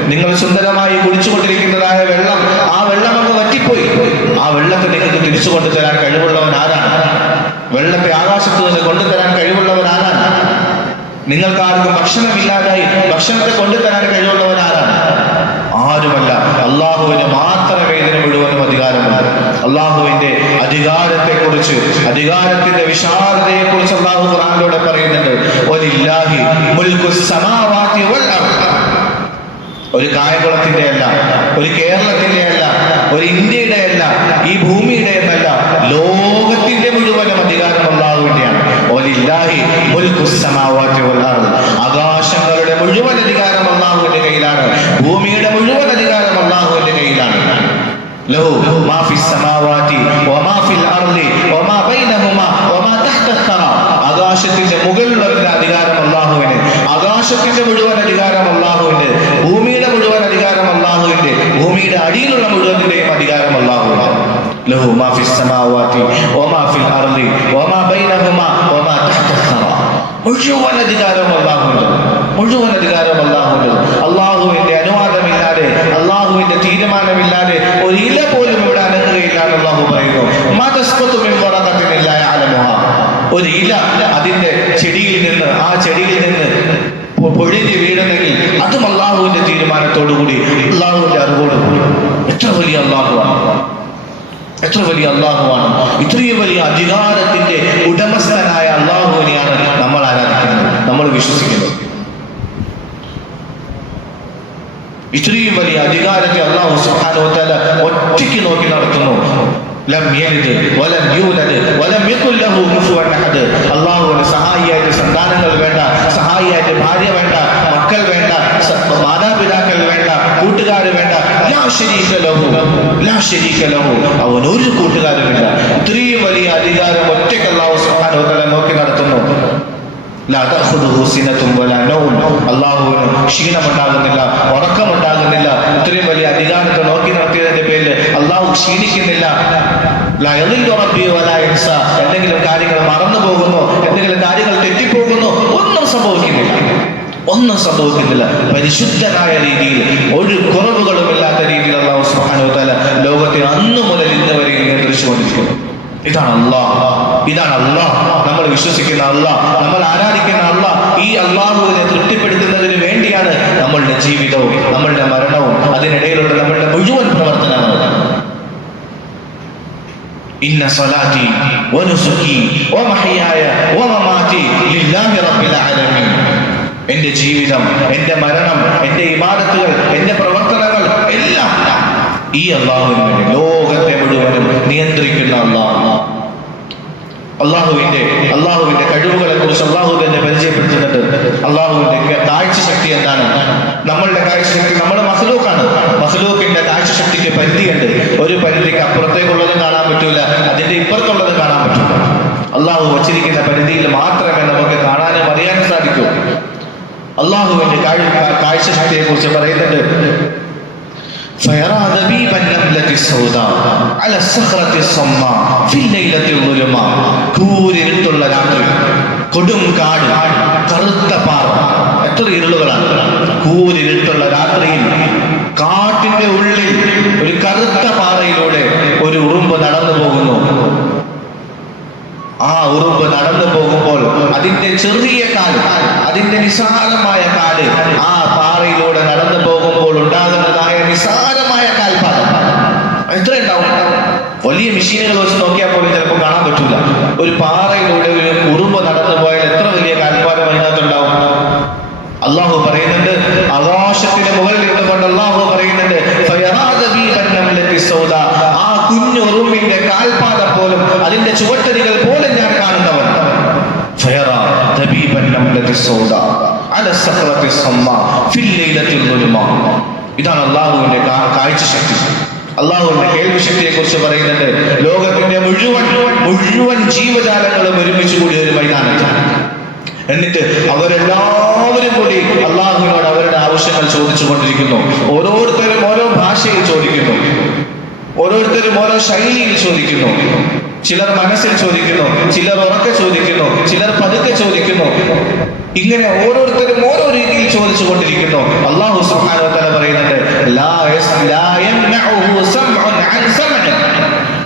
നിങ്ങൾ സുന്ദരമായി കുടിച്ചുകൊണ്ടിരിക്കുന്നതായ വെള്ളം ആ വെള്ളം അങ്ങ് വറ്റിപ്പോയി. ആ വെള്ളത്തെ നിങ്ങൾക്ക് തിരിച്ചു കൊണ്ടുതരാൻ കഴിവുള്ളവൻ ആരാണ്? വെള്ളത്തെ ആകാശത്ത് നിന്ന് കൊണ്ടുതരാൻ കഴിവുള്ളവൻ ആരാണ്? നിങ്ങൾക്ക് ആർക്കും ഭക്ഷണമില്ലാതായി ഭക്ഷണത്തെ കൊണ്ടുതരാൻ കഴിവുള്ളവൻ ആരാണ്? ആരുമല്ല. അള്ളാഹുവിന് മാത്രമേ ഇതിന് മുഴുവനും അധികാരമുണ്ട്. അള്ളാഹുവിന്റെ അധികാരത്തെ കുറിച്ച് അധികാരത്തിന്റെ വിശാലതയെ കുറിച്ച് അള്ളാഹു ഖുറാനിലൂടെ പറയുന്നുണ്ട്. ഒരു കായകുളത്തിന്റെ അല്ല ഒരു കേരളത്തിന്റെ അല്ല ഒരു ഇന്ത്യയുടെ അല്ല ഈ ഭൂമിയുടെ എന്നല്ല ലോകത്തിന്റെ മുഴുവനും അധികാരം അള്ളാഹുവിന്റെയാണ് ആകാശങ്ങളുടെ മുഴുവൻ അധികാരം മാ ഫിസ് സമാവാതി വമാ ഫിൽ അർളി വമാ ബൈനഹുമാ വമാ തഹ്ത الثرى ആകാശത്തിന്റെ മുകളിലുള്ള അധികാരം അള്ളാഹുവിന് ആകാശത്തിന്റെ മുഴുവൻ അധികാരം അള്ളാഹുവിന്റെ ഭൂമിയുടെ മുഴുവൻ അധികാരം അള്ളാഹുവിന്റെ ഭൂമിയുടെ അടിയിലുള്ള മുഴുവന്റെയും അധികാരം അള്ളാഹുവിന് ലഹു മാ ഫിസ് സമാവാതി വമാ ഫിൽ അർളി വമാ ബൈനഹുമാ വമാ തഹ്ത الثرى മുഴുവൻ അധികാരവും അള്ളാഹുണ്ട് മുഴുവൻ അധികാരം അള്ളാഹുണ്ട് അള്ളാഹുവിന്റെ അനുവാദമില്ലാതെ അള്ളാഹുവിന്റെ തീരുമാനമില്ലാതെ ഒരു ഇല പോലും ഇവിടെ അനങ്ങുകയില്ലാതെ അള്ളാഹു പറയുന്നു. ഒരു ഇല അതിന്റെ ചെടിയിൽ നിന്ന് ആ ചെടിയിൽ നിന്ന് പൊഴിഞ്ഞ് വീഴുന്നെങ്കിൽ അതും അള്ളാഹുവിന്റെ തീരുമാനത്തോടുകൂടി അള്ളാഹുവിന്റെ അറിവോട് എത്ര വലിയ അള്ളാഹുവാണ്. എത്ര വലിയ അള്ളാഹുവാണ്. ഇത്രയും വലിയ അധികാരത്തിന്റെ ഉടമസ്ഥനായ അള്ളാഹുവിനെയാണ് നമ്മൾ ആരാധിക്കുന്നത് നമ്മൾ വിശ്വസിക്കുന്നത് ഇത്രയും വലിയ അധികാരത്തെ അള്ളാഹു തആല ഒറ്റയ്ക്ക് നോക്കി നടത്തുന്നു. ലം യലിദ് വലം യൂലദ് വലം യകുൽ ലഹു കുഫുവൻ അഹദ്. അള്ളാഹുവിന് സഹായിയായിട്ട് സന്താനങ്ങൾ വേണ്ട സഹായിയായിട്ട് ഭാര്യ വേണ്ട മക്കൾ വേണ്ട മാതാപിതാക്കൾ വേണ്ട കൂട്ടുകാർ വേണ്ട. ലാ ശരീക ലഹു ലാ ശരീക ലഹു. അവൻ ഒരു കൂട്ടുകാരുമില്ല ഇത്രയും വലിയ അധികാരം ഒറ്റയ്ക്ക് അള്ളാഹു സുബ്ഹാനഹു വ തആല നോക്കി നടത്തുന്നു. അള്ളാഹുവിന് ക്ഷീണമുണ്ടാകുന്നില്ല ഉറക്കമുണ്ടാകുന്നില്ല. ഇത്രയും വലിയ അധികാരത്തെ നോക്കി നടത്തിയതിന്റെ പേരിൽ അള്ളാഹു ക്ഷീണിക്കുന്നില്ല. എന്തെങ്കിലും കാര്യങ്ങൾ മറന്നു പോകുന്നു എന്തെങ്കിലും കാര്യങ്ങൾ തെറ്റിപ്പോകുന്നു ഒന്നും സംഭവിക്കുന്നില്ല. ഒന്നും സംഭവിക്കുന്നില്ല. പരിശുദ്ധനായ രീതിയിൽ ഒരു കുറവുകളും ഇല്ലാത്ത രീതിയിൽ അള്ളാഹു സുഹാനോ തല ലോകത്തെ അന്നു മുതൽ ഇന്ന് വരെ നിയന്ത്രിച്ചുകൊണ്ടിരിക്കുന്നു ഇതാണ് അള്ളാഹ്. ഇതാണ് അള്ളാഹ്. നമ്മൾ വിശ്വസിക്കുന്ന അള്ളാഹ്. നമ്മൾ ആരാധിക്കുന്ന അള്ളാഹ്. ഈ അള്ളാഹുവിനെ തൃപ്തിപ്പെടുത്തുന്നതിന് വേണ്ടിയാണ് നമ്മളുടെ ജീവിതവും നമ്മളുടെ മരണവും അതിനിടയിലുള്ള നമ്മളുടെ മുഴുവൻ പ്രവർത്തനങ്ങളും. ഇന്ന വമമാതി ലില്ലാഹി റബ്ബിൽ ആലമീൻ. എന്റെ ജീവിതം എന്റെ മരണം എന്റെ ഇബാദത്തുകൾ എന്റെ പ്രവർത്തനങ്ങൾ എല്ലാം ഈ അള്ളാഹുവിന് ലോകത്തെ മുഴുവനും നിയന്ത്രിക്കുന്ന അള്ളാഹ്. അള്ളാഹുവിന്റെ അള്ളാഹുവിന്റെ കഴിവുകളെ കുറിച്ച് അള്ളാഹു തന്നെ പരിചയപ്പെടുത്തുന്നുണ്ട് അള്ളാഹുവിന്റെ കാഴ്ച ശക്തി എന്താണ്? നമ്മളുടെ കാഴ്ച ശക്തി നമ്മുടെ മസലൂക്കാണ് മസലൂക്കിന്റെ കാഴ്ച ശക്തിക്ക് പരിധിയുണ്ട്. ഒരു പരിധിക്ക് അപ്പുറത്തേക്കുള്ളതും കാണാൻ പറ്റൂല അതിന്റെ ഇപ്പുറത്തുള്ളത് കാണാൻ പറ്റൂല. അള്ളാഹു വച്ചിരിക്കുന്ന പരിധിയിൽ മാത്രമേ നമുക്ക് കാണാനും അറിയാനും സാധിക്കൂ. അള്ളാഹുവിന്റെ കാഴ്ച ശക്തിയെ കുറിച്ച് പറയുന്നുണ്ട്. ഫയറാ السوداء على الصخرة الصماء في الليلة الظلماء കൂരിരുട്ടുള്ള രാത്രി കൊടും കാട് കറുത്ത പാറ എത്ര ഇരുളുകളാണ് കൂരിരുട്ടുള്ള രാത്രിയിൽ കാട്ടിന്റെ ഉള്ളിൽ ഒരു കറുത്ത പാറയിലൂടെ ഒരു ഉറുമ്പ് നടന്നു പോകുന്നു ആ ഉറുമ്പ് നടന്നു പോകുമ്പോൾ അതിന്റെ ചെറിയ കാല് അതിന്റെ നിസാരമായ കാല് ആ പാറയിലൂടെ നടന്നു പോകുമ്പോൾ ഉണ്ടാകുന്നതായ നിസാരമായ കാൽപാദം എത്ര ഉണ്ടാവും വലിയ മെഷീനുകൾ വെച്ച് നോക്കിയാൽ പോലും ചിലപ്പോൾ കാണാൻ പറ്റൂല. ഒരു പാറയിലൂടെ ഒരു ഉറുമ്പ് നടന്നു പോയാൽ എത്ര വലിയ കാൽപ്പാലം അതിനകത്തുണ്ടാവും? അള്ളാഹു പറയുന്നുണ്ട് ആകാശത്തിന് മുകളിൽ ഇരുന്നുകൊണ്ട് അള്ളാഹു പറയുന്നുണ്ട്. ആ കുഞ്ഞു ഉറുമ്പിന്റെ കാൽപാദം പോലും അതിന്റെ ചുവട്ടരികൾ പോലും ഞാൻ കാണുന്നവൻ. ഇതാണ് അള്ളാഹുവിന്റെ കാഴ്ച ശക്തി അള്ളാഹുവിന്റെ കേൾവിശക്തിയെ കുറിച്ച് പറയുന്നുണ്ട്. ലോകത്തിന്റെ മുഴുവൻ മുഴുവൻ ജീവജാലങ്ങളും ഒരുമിച്ച് കൂടി ഒരു മൈതാനത്താണ് എന്നിട്ട് അവരെല്ലാവരും കൂടി അള്ളാഹുവിനോട് അവരുടെ ആവശ്യങ്ങൾ ചോദിച്ചു കൊണ്ടിരിക്കുന്നു ഓരോരുത്തരും ഓരോ ഭാഷയിൽ ചോദിക്കുന്നു. ഓരോരുത്തരും ഓരോ ശൈലിയിൽ ചോദിക്കുന്നു. ചിലർ മനസ്സിൽ ചോദിക്കുന്നു ചിലർ ഉറക്കെ ചോദിക്കുന്നു ചിലർ പതുക്കെ ചോദിക്കുന്നു. ഇങ്ങനെ ഓരോരുത്തരും ഓരോ രീതിയിൽ ചോദിച്ചു കൊണ്ടിരിക്കുന്നു. അള്ളാഹു തആല പറയുന്നുണ്ട്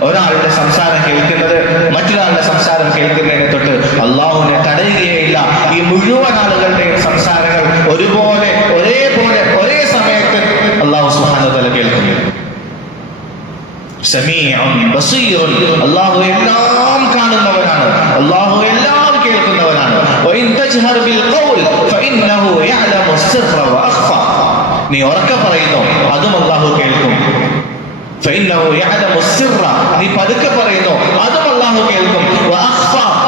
ഒരാളുടെ സംസാരം കേൾക്കുന്നത് മറ്റൊരാളുടെ സംസാരം കേൾക്കുന്നതിനെ തൊട്ട് അള്ളാഹുവിനെ തടയുകയില്ല ഈ മുഴുവൻ ആളുകളുടെയും സംസാരങ്ങൾ ഒരുപോലെ ഒരേപോലെ ഒരേ സമയത്ത് അള്ളാഹു സുഹാന തല കേൾക്കുന്നു സമീഉൻ ബസീറുൻ അള്ളാഹു എല്ലാം കാണുന്നവനാണ്. അള്ളാഹു എല്ലാം കേൾക്കുന്നവനാണ്. നീ ഉറക്കെ പറയുന്നു അതും അള്ളാഹു കേൾക്കും. നീ പതുക്കെ പറയുന്നു അതും അള്ളാഹു കേൾക്കും.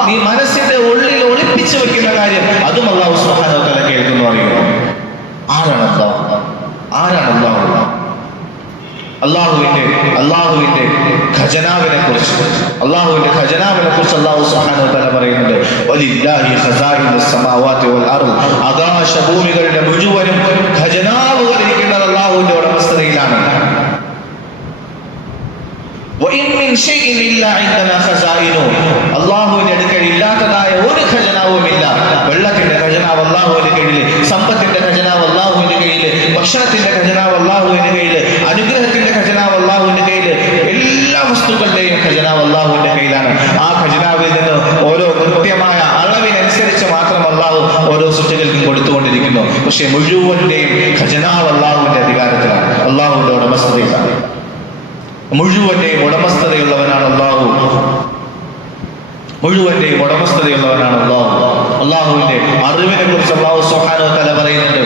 നീ മനസ്സിന്റെ ഉള്ളിൽ ഒളിപ്പിച്ചു വെക്കുന്ന കാര്യം അതും അള്ളാഹു സുബ്ഹാനഹു വ തആല കേൾക്കുന്നു അറിയുന്നു. ആരാണ് അള്ളാഹു ആരാണ് അള്ളാഹു അള്ളാഹുവിന്റെ അള്ളാഹുവിന്റെ ഖജനാവിനെ കുറിച്ച് അള്ളാഹുവിന്റെ ഖജനാവിനെ കുറിച്ച് അള്ളാഹു സുബ്ഹാനഹു തആല പറയുന്നുണ്ട്. വലില്ലാഹി ഖസായിനുസ് സമാവാതി വൽ അർദ്. ആകാശഭൂമികളുടെ മുഴുവനും ഖജനാവുകൾ ഇരിക്കുന്നത് അള്ളാഹുവിന്റെ ഉടമസ്ഥതയിലാണ്. അള്ളാഹുവിന്റെ അടുക്കൽ ഇല്ലാത്തതായ ഒരു ഖജനാവും ഇല്ല. വെള്ളത്തിന്റെ ഖജനാവ് അള്ളാഹുവിന്റെ കീഴിൽ സമ്പത്തിന്റെ ഖജനാവ് അള്ളാഹുവിന്റെ കീഴിൽ ഭക്ഷണത്തിന്റെ ഖജനാവ് അള്ളാഹുവിന്റെ കീഴിൽ പക്ഷെ മുഴുവന്റെയും ഖജനാവ് അള്ളാഹുവിന്റെ അധികാരത്തിലാണ്. അള്ളാഹുവിന്റെ ഉടമസ്ഥതയിലാണ്. മുഴുവന്റെയും ഉടമസ്ഥതയുള്ളവനാണ് അള്ളാഹു. മുഴുവന്റെയും ഉടമസ്ഥതയുള്ളവനാണ് അള്ളാഹു. അള്ളാഹുവിന്റെ അറിവിനെ കുറിച്ച് അള്ളാഹു സുഹാനോ തല പറയുന്നുണ്ട്.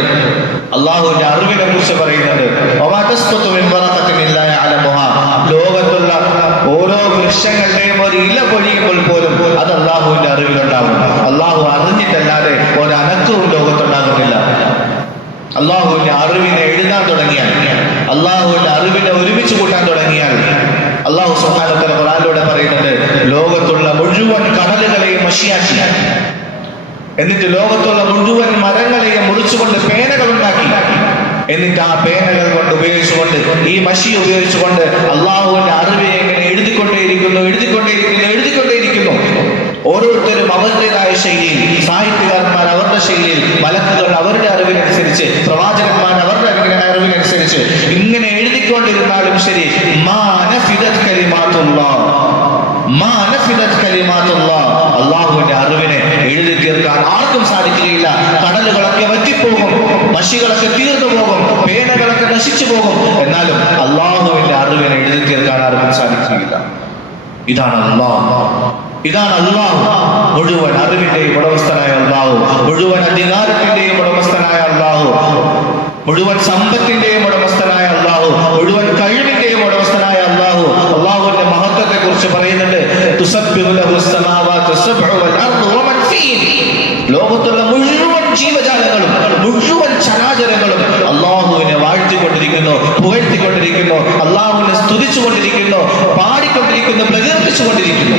അള്ളാഹുവിന്റെ അറിവിനെ കുറിച്ച് പറയുന്നുണ്ട്. ലോകത്തുള്ള ഓരോ വൃക്ഷങ്ങളുടെയും ഒരു ഇല പൊഴിയുമ്പോൾ പോലും അത് അള്ളാഹുവിന്റെ അറിവിലുണ്ടാവും. അള്ളാഹു അറിഞ്ഞിട്ടല്ലാതെ ഒരു അനക്കവും ലോകത്തുണ്ടാകുന്നില്ല. അള്ളാഹുവിന്റെ അറിവിനെ എഴുതാൻ തുടങ്ങിയാൽ അള്ളാഹുവിന്റെ അറിവിനെ ഒരുമിച്ച് കൂട്ടാൻ തുടങ്ങിയാൽ അള്ളാഹു സുഹാനത്തല ഖുറാനിലൂടെ പറയുന്നുണ്ട് ലോകത്തുള്ള മുഴുവൻ കടലുകളെയും മഷിയാക്കി. എന്നിട്ട് ലോകത്തുള്ള മുഴുവൻ മരങ്ങളെയും മുറിച്ചുകൊണ്ട് പേനകൾ ഉണ്ടാക്കി. എന്നിട്ട് ആ പേനകൾ കൊണ്ട് ഉപയോഗിച്ചുകൊണ്ട് ഈ മഷി ഉപയോഗിച്ചുകൊണ്ട് അള്ളാഹുവിന്റെ അറിവ് എങ്ങനെ എഴുതിക്കൊണ്ടേയിരിക്കുന്നു എഴുതിക്കൊണ്ടേയിരിക്കുന്നു എഴുതിക്കൊണ്ടേയിരിക്കുന്നു. ഓരോരുത്തരും അവരുടേതായ ശൈലിയിൽ സാഹിത്യകാരന്മാർ അവരുടെ ശൈലിയിൽ മലക്കുകൾ അവരുടെ അറിവിനനുസരിച്ച് പ്രവാചകന്മാർ അവരുടെ അറിവിനെ അറിവിനനുസരിച്ച് ഇങ്ങനെ എഴുതിക്കൊണ്ടിരുന്നാലും ശരി മാ നഫിദത് അള്ളാഹുവിന്റെ അറിവിനെ എഴുതി തീർക്കാൻ ആർക്കും സാധിക്കുകയില്ല. കടലുകളൊക്കെ വറ്റിപ്പോകും മഷികളൊക്കെ തീർന്നു പോകും പേനകളൊക്കെ നശിച്ചു പോകും. എന്നാലും അള്ളാഹുവിന്റെ അറിവിനെ എഴുതി തീർക്കാൻ ആർക്കും സാധിക്കുകയില്ല. ഇതാണ് അള്ളാഹു. ഇതാണ് അള്ളാഹു. മുഴുവൻ അറിവിന്റെയും ഉടമസ്ഥനായ അള്ളാഹു. മുഴുവൻ അധികാരത്തിന്റെയും ഉടമസ്ഥനായ അള്ളാഹു. മുഴുവൻ സമ്പത്തിന്റെയും ഉടമസ്ഥനായ അള്ളാഹു. മുഴുവൻ യുസബ്ബിഹു ലഹു സമാവാതു സബ്ഉ വൽ അർദു വമൻ ഫീഹി ലോകത്തുള്ള മുഴുവൻ ജീവജാലങ്ങളും മുഴുവൻ ചരാചരങ്ങളും അള്ളാഹുവിനെ വാഴ്ത്തിക്കൊണ്ടിരിക്കുന്നു പുകഴ്ത്തിക്കൊണ്ടിരിക്കുന്നു അള്ളാഹുവിനെ സ്തുതിച്ചുകൊണ്ടിരിക്കുന്നു പാടിക്കൊണ്ടിരിക്കുന്നു പ്രകീർത്തിച്ചുകൊണ്ടിരിക്കുന്നു.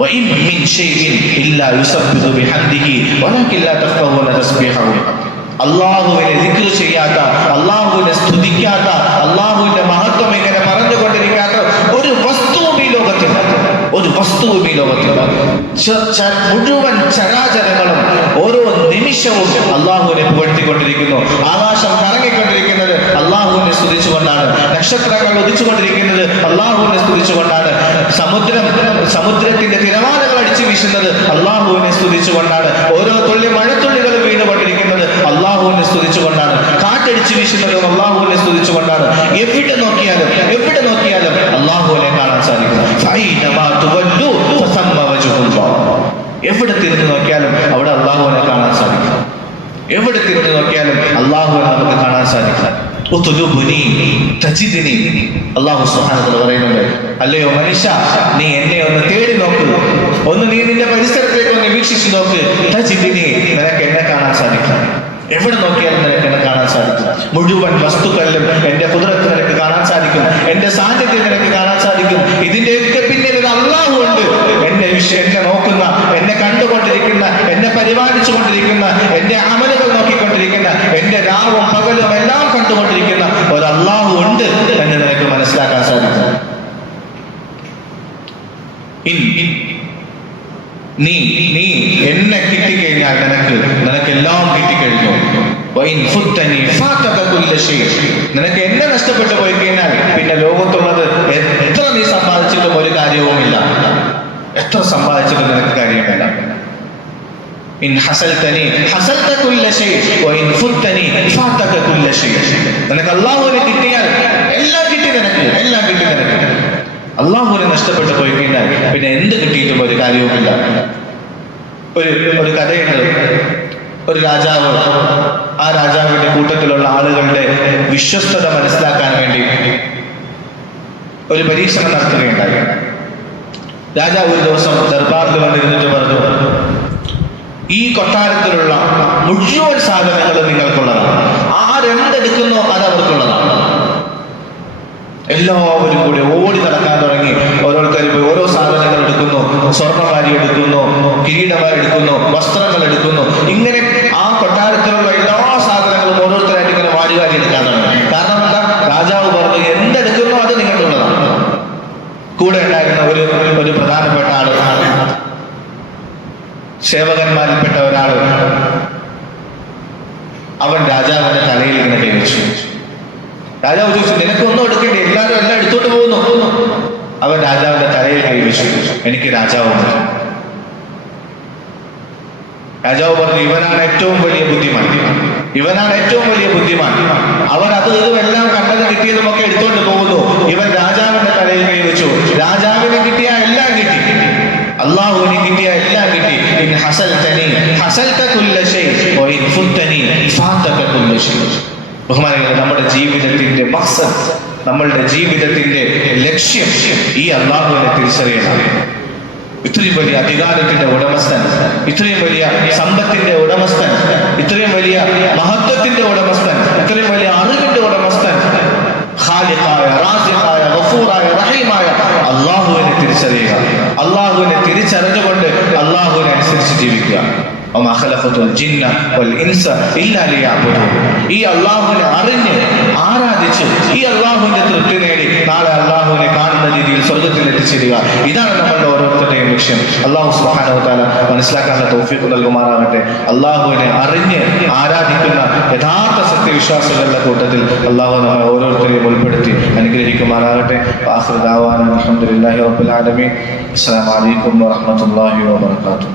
വഇം മിൻ شيء ഇല്ലാ يسبح بحمده ولكن لا تفقهون تسبيحهم അള്ളാഹുവിനെ ദിക്ർ ചെയ്യാത്ത അള്ളാഹുവിനെ സ്തുതിക്കാത്ത അള്ളാഹുവിന്റെ വസ്തുവും ഈ മുഴുവൻ ചരാചരങ്ങളും ഓരോ നിമിഷവും അള്ളാഹുവിനെ പുകഴ്ത്തിക്കൊണ്ടിരിക്കുന്നു. ആകാശം കറങ്ങിക്കൊണ്ടിരിക്കുന്നത് അള്ളാഹുവിനെ സ്തുതിച്ചുകൊണ്ടാണ്. നക്ഷത്രങ്ങൾ ഉദിച്ചുകൊണ്ടിരിക്കുന്നത് അള്ളാഹുവിനെ സ്തുതിച്ചുകൊണ്ടാണ്. സമുദ്രം സമുദ്രത്തിന്റെ തിരമാലകൾ അടിച്ചു വീശുന്നത് അള്ളാഹുവിനെ സ്തുതിച്ചുകൊണ്ടാണ്. ഓരോ തുള്ളി മഴത്തുള്ളികൾ വീണുകൊണ്ടിരിക്കുന്നത് അള്ളാഹുവിനെ സ്തുതിച്ചുകൊണ്ടാണ്. കാറ്റടിച്ചു വീശുന്നത് അള്ളാഹുവിനെ സ്തുതിച്ചുകൊണ്ടാണ്. എവിടെ നോക്കിയാലും അള്ളാഹുവിനെ കാണാൻ സാധിക്കും ഫൈനമാ തുവല്ലു ഫസമ്മ വജ്ഹുല്ലാഹ്. എവിടെ തിരിഞ്ഞു നോക്കിയാലും അവിടെ അള്ളാഹുവിനെ കാണാൻ സാധിക്കും എവിടെ തിരിഞ്ഞു നോക്കിയാലും അള്ളാഹുവിനെ നമുക്ക് കാണാൻ സാധിക്കും. പറയുന്നുണ്ട്. അല്ലയോ മനുഷ്യ നീ എന്നെ ഒന്ന് തേടി നോക്ക്. ഒന്ന് നീ നിന്റെ പരിസരത്തേക്ക് ഒന്ന് വീക്ഷിച്ചു നോക്ക്. നിനക്ക് എന്നെ കാണാൻ സാധിക്കും. എവിടെ നോക്കിയാലും നിനക്ക് എന്നെ കാണാൻ സാധിക്കും. മുഴുവൻ വസ്തുക്കളിലും എന്റെ കുതിരത്ത് നിനക്ക് കാണാൻ സാധിക്കും. എന്റെ സാന്നിധ്യം നിനക്ക് കാണാൻ സാധിക്കും. ഇതിന്റെയൊക്കെ പിന്നിൽ അള്ളാഹു ഉണ്ട്. എന്നെ വിഷ- എന്നെ നോക്കുന്ന പരിപാലിച്ചു കൊണ്ടിരിക്കുന്ന എന്റെ അമലുകൾ നോക്കിക്കൊണ്ടിരിക്കുന്ന എന്റെ രാവും പകലും എല്ലാം കണ്ടുകൊണ്ടിരിക്കുന്ന ഒരു അള്ളാഹു ഉണ്ട് എന്ന് നിനക്ക് മനസ്സിലാക്കാൻ സാധിക്കും. നീ നീ എന്നെ കിട്ടിക്കഴിഞ്ഞാൽ നിനക്ക് നിനക്ക് എല്ലാം കിട്ടിക്കഴിഞ്ഞു. നിനക്ക് എന്നെ നഷ്ടപ്പെട്ടു പോയി കഴിഞ്ഞാൽ പിന്നെ ലോകത്തുള്ളത് എത്ര നീ സമ്പാദിച്ചിട്ടും ഒരു കാര്യവുമില്ല. എത്ര സമ്പാദിച്ചിട്ടും നിനക്ക് കാര്യമില്ല. ഇൻ ഹസൽത്തനി ഹസൽത കുല്ല വ ഇൻ ഫുത്തനി ഫാതക കുല്ല ശൈ. നിനക്ക് അല്ലാഹുവിനെ കിട്ടിയാൽ എല്ലാം കിട്ടി നിനക്ക് എല്ലാം കിട്ടി നിനക്ക്. അള്ളാഹുവിനെ നഷ്ടപ്പെട്ടു പോയി കഴിഞ്ഞാൽ പിന്നെ എന്ത് കിട്ടിയിട്ടും ഒരു കാര്യവുമില്ല. ഒരു ഒരു കഥയുണ്ട്. ഒരു രാജാവ് ആ രാജാവിന്റെ കൂട്ടത്തിലുള്ള ആളുകളുടെ വിശ്വസ്തത മനസ്സിലാക്കാൻ വേണ്ടി ഒരു പരീക്ഷണം നടത്തുകയുണ്ടായി. രാജാവ് ഒരു ദിവസം ദർബാറിൽ വന്നിരുന്നിട്ട് പറഞ്ഞു ഈ കൊട്ടാരത്തിലുള്ള മുഴുവൻ സാധനങ്ങളും നിങ്ങൾക്കുള്ളതാണ്. ആരെന്തെടുക്കുന്നോ അത് അവർക്കുള്ളതാണ് എല്ലാവരും കൂടി ഓടി നടക്കാൻ തുടങ്ങി ഓരോരുത്തർ പോയി ഓരോ സാധനങ്ങൾ എടുക്കുന്നു സ്വർണവാരി എടുക്കുന്നു കിരീടവാരി എടുക്കുന്നു വസ്ത്രങ്ങൾ എടുക്കുന്നു ഇങ്ങനെ ആ കൊട്ടാരത്തിലുള്ള എല്ലാ സാധനങ്ങളും ഓരോരുത്തരായിട്ട് ഇങ്ങനെ വാരി വാരി എടുക്കാൻ തുടങ്ങി കാരണം എന്താ രാജാവ് പറഞ്ഞു എന്തെടുക്കുന്നോ അത് നിങ്ങൾക്കുള്ളതാണ് കൂടെ ഉണ്ടായിരുന്ന ഒരു ഒരു പ്രധാനപ്പെട്ട ആൾ സേവകന്മാരിൽപ്പെട്ട ഒരാൾ അവൻ രാജാവിന്റെ തലയിൽ ഇങ്ങനെ കൈവച്ചു രാജാവ് ചോദിച്ചു നിനക്കൊന്നും എടുക്കേണ്ടി എല്ലാവരും എല്ലാം എടുത്തോട്ട് പോകുന്നു അവൻ രാജാവിന്റെ തലയിൽ കൈവച്ചു എനിക്ക് രാജാവ് മതി." രാജാവ് പറഞ്ഞു ഇവനാണ് ഏറ്റവും വലിയ ബുദ്ധിമാൻ ഇവനാണ് ഏറ്റവും വലിയ ബുദ്ധിമാൻ അവൻ അത് ഇതും എല്ലാം കണ്ടത് കിട്ടിയതും ഒക്കെ എടുത്തോണ്ട് പോകുന്നു ഇവൻ രാജാവിന്റെ തലയിൽ കൈവച്ചു രാജാവിന് കിട്ടിയ എല്ലാം കിട്ടി അള്ളാഹുവിന് കിട്ടിയ എല്ലാം കിട്ടി ഇൻ ഹസൽതനി ഹസൽത കുല്ല ശൈ വ ഇൻ ഫുത്തനി ഫാതക കുല്ല ശൈ ബഹുമാനികളെ നമ്മുടെ ജീവിതത്തിന്റെ മക്സദ് നമ്മളുടെ ജീവിതത്തിന്റെ ലക്ഷ്യം ഈ അള്ളാഹുവിനെ തിരിച്ചറിയണം. ഇത്രയും വലിയ അധികാരത്തിന്റെ ഉടമസ്ഥൻ ഇത്രയും വലിയ സമ്പത്തിന്റെ ഉടമസ്ഥൻ ഇത്രയും വലിയ മഹത്വത്തിന്റെ ഉടമസ്ഥൻ ഇത്രയും വലിയ അറിവിന്റെ ഉടമസ്ഥൻ ഖാലിഖായ റഹീമായ അള്ളാഹുവിനെ തിരിച്ചറിയുക. അള്ളാഹുവിനെ തിരിച്ചറിഞ്ഞുകൊണ്ട് അള്ളാഹുവിനെ അനുസരിച്ച് ജീവിക്കുക. ഈ അള്ളാഹുവിനെ അറിഞ്ഞ് ആരാധിച്ച് ഈ അള്ളാഹുവിന്റെ തൃപ്തി നേടി നാളെ അള്ളാഹുവിനെ കാണുന്ന രീതിയിൽ സ്വർഗത്തിൽ എത്തിച്ചേരുക. ഇതാണ് നമ്മുടെ ഓരോരുത്തരുടെയും ലക്ഷ്യം. അള്ളാഹു സുഹാനവത്താല മനസ്സിലാക്കാനുള്ള തോഫീക്ക് നൽകുമാറാകട്ടെ. അള്ളാഹുവിനെ അറിഞ്ഞ് ആരാധിക്കുന്ന യഥാർത്ഥ സത്യവിശ്വാസികളുടെ കൂട്ടത്തിൽ അള്ളാഹു നമ്മെ ഓരോരുത്തരെയും ഉൾപ്പെടുത്തി അനുഗ്രഹിക്കുമാറാകട്ടെ. അലഹമുല്ലാഹി റബുലാലമീൻ അസ്സാം വലൈക്കും വാഹമത്തല്ലാഹി വാബർക്കാത്തു